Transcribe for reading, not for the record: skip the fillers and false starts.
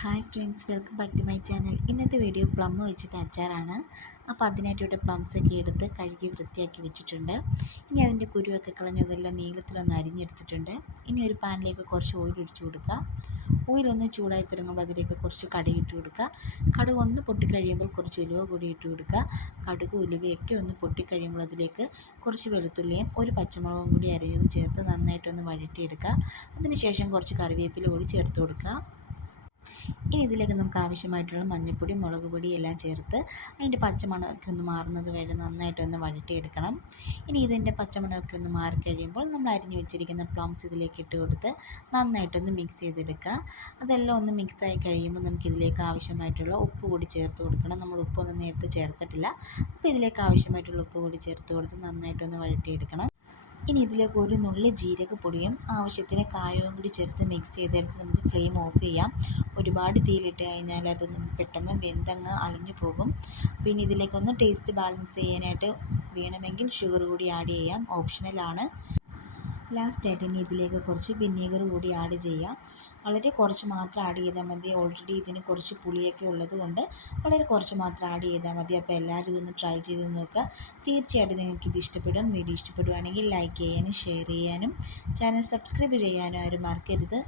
Hi friends, welcome back to my channel. ഇന്നത്തെ video plum വെച്ചിട്ട് അച്ചാറാണ്. അപ്പോൾ അതിനായിട്ട് ഇവിടെ പ്ലംസൊക്കെ എടുത്ത് കഴുകി വൃത്തിയാക്കി വെച്ചിട്ടുണ്ട്. ഇനി അതിൻ്റെ കുരുവൊക്കെ കളഞ്ഞതെല്ലാം നീളത്തിലൊന്ന് അരിഞ്ഞെടുത്തിട്ടുണ്ട്. ഇനി ഒരു പാനിലേക്ക് കുറച്ച് ഓയിൽ ഒഴിച്ചു കൊടുക്കുക. ഓയിലൊന്ന് ചൂടായി തുടങ്ങുമ്പോൾ അതിലേക്ക് കുറച്ച് കടുക് ഇട്ട് കൊടുക്കുക. കടുക് ഒന്ന് പൊട്ടിക്കഴിയുമ്പോൾ കുറച്ച് ഉലുവ കൂടി ഇട്ട് കൊടുക്കുക. കടുക് ഉലുവയൊക്കെ ഒന്ന് പൊട്ടിക്കഴിയുമ്പോൾ അതിലേക്ക് കുറച്ച് വെളുത്തുള്ളിയും ഒരു പച്ചമുളകും കൂടി അരിഞ്ഞത് ചേർത്ത് നന്നായിട്ടൊന്ന് വഴറ്റിയെടുക്കുക. അതിനുശേഷം കുറച്ച് കറിവേപ്പില കൂടി ചേർത്ത് കൊടുക്കുക. ഇനി ഇതിലേക്ക് നമുക്ക് ആവശ്യമായിട്ടുള്ള മഞ്ഞൾപ്പൊടി, മുളക് പൊടി എല്ലാം ചേർത്ത് അതിൻ്റെ പച്ചമണമൊക്കെ ഒന്ന് മാറുന്നത് വരെ നന്നായിട്ടൊന്ന് വഴറ്റിയെടുക്കണം. ഇനി ഇതിൻ്റെ പച്ചമണമൊക്കെ ഒന്ന് മാറിക്കഴിയുമ്പോൾ നമ്മൾ അരിഞ്ഞു വെച്ചിരിക്കുന്ന പ്ലംസ് ഇതിലേക്ക് ഇട്ട് കൊടുത്ത് നന്നായിട്ടൊന്ന് മിക്സ് ചെയ്തെടുക്കുക. അതെല്ലാം ഒന്ന് മിക്സായി കഴിയുമ്പോൾ നമുക്കിതിലേക്ക് ആവശ്യമായിട്ടുള്ള ഉപ്പ് കൂടി ചേർത്ത് കൊടുക്കണം. നമ്മൾ ഉപ്പൊന്നും നേരത്തെ ചേർത്തിട്ടില്ല. അപ്പോൾ ഇതിലേക്ക് ആവശ്യമായിട്ടുള്ള ഉപ്പ് കൂടി ചേർത്ത് കൊടുത്ത് നന്നായിട്ടൊന്ന് വഴറ്റിയെടുക്കണം. ഇനി ഇതിലേക്ക് ഒരു നുള്ളി ജീരകപ്പൊടിയും ആവശ്യത്തിന് കായവും കൂടി ചേർത്ത് മിക്സ് ചെയ്തെടുത്ത് നമുക്ക് ഫ്ലെയിം ഓഫ് ചെയ്യാം. ഒരുപാട് തീയിലിട്ട് കഴിഞ്ഞാൽ അത് പെട്ടെന്ന് വെന്തങ്ങ് അളിഞ്ഞു പോകും. പിന്നെ ഇതിലേക്കൊന്ന് ടേസ്റ്റ് ബാലൻസ് ചെയ്യാനായിട്ട് വേണമെങ്കിൽ ഷുഗർ കൂടി ആഡ് ചെയ്യാം, ഓപ്ഷണലാണ്. ലാസ്റ്റായിട്ട് ഇനി ഇതിലേക്ക് കുറച്ച് വിനീഗർ കൂടി ആഡ് ചെയ്യാം. വളരെ കുറച്ച് മാത്രം ആഡ് ചെയ്താൽ മതി. ഓൾറെഡി ഇതിന് കുറച്ച് പുളിയൊക്കെ ഉള്ളത് കൊണ്ട് വളരെ കുറച്ച് മാത്രം ആഡ് ചെയ്താൽ മതി. അപ്പോൾ എല്ലാവരും ഇതൊന്ന് ട്രൈ ചെയ്ത് നോക്കുക. തീർച്ചയായിട്ടും നിങ്ങൾക്ക് ഇത് ഇഷ്ടപ്പെടും. വീഡിയോ ഇഷ്ടപ്പെടുവാണെങ്കിൽ ലൈക്ക് ചെയ്യാനും ഷെയർ ചെയ്യാനും ചാനൽ സബ്സ്ക്രൈബ് ചെയ്യാനും ആരും മറക്കരുത്.